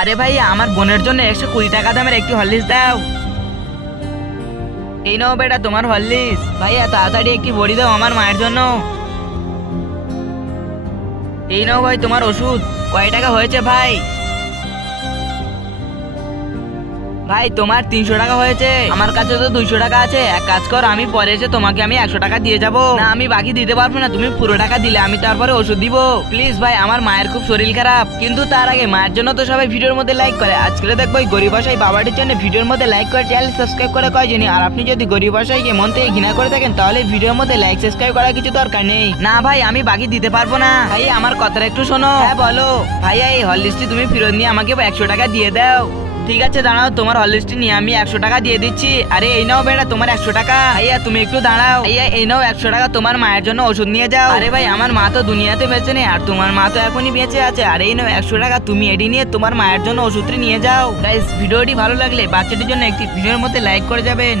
আরে ভাই আমার বোনের জন্য 120 টাকা দামের একটি হরলিক্স দাও। এই নাও বেটা তোমার হরলিক্স। ভাইয়া তাড়াতাড়ি একটি বড়ি দাও আমার মায়ের জন্য। এই নাও ভাই তোমার ওষুধ। কয় টাকা হয়েছে ভাই? ভাই তোমার 300 টাকা হয়েছে, আমার কাছে তো 200 টাকা আছে। এক কাজ কর, আমি পরে এসে তোমাকে আমি 100 টাকা দিয়ে যাব। না আমি বাকি দিতে পারবো না, তুমি পুরো টাকা দিলে আমি তারপরে ওষুধ দিব। প্লিজ ভাই, আমার মায়ের খুব শরীর খারাপ। কিন্তু তার আগে মায়ের জন্য তো সবাই ভিডিওর মধ্যে লাইক করে। আজকে দেখবো এই গরিব ভাষাই বাবাটির জন্য ভিডিওর মধ্যে লাইক করে চ্যানেল সাবস্ক্রাইব করে কয়জনই। আর আপনি যদি গরিব ভাষাইকে মন থেকে ঘৃণা করে থাকেন তাহলে ভিডিওর মধ্যে লাইক সাবস্ক্রাইব করার কিছু দরকার নেই। না ভাই আমি বাকি দিতে পারবো না। ভাই আমার কথাটা একটু শোনো। হ্যাঁ বলো। ভাইয়া এই হরলিক্সটি তুমি ফেরত নিয়ে আমাকে 100 টাকা দিয়ে দাও। ঠিক আছে দাঁড়াও, তোমার হরলিক্সটি নিয়ে আমি 100 টাকা দিয়ে দিচ্ছি। আরে এই নাও বেটা তোমার 100 টাকা। ভাইয়া তুমি একটু দাঁড়াও। ভাইয়া এই নাও 100 টাকা, তোমার মায়ের জন্য ওষুধ নিয়ে যাও। আরে ভাই আমার মা তো দুনিয়াতে বেঁচে নেই, আর তোমার মা তো এখনই বেঁচে আছে। আর এই নাও 100 টাকা, তুমি এটি নিয়ে তোমার মায়ের জন্য ওষুধটি নিয়ে যাও। গাইস ভিডিওটি ভালো লাগলে বাচ্চাটির জন্য একটি ভিডিওর মধ্যে লাইক করে যাবেন।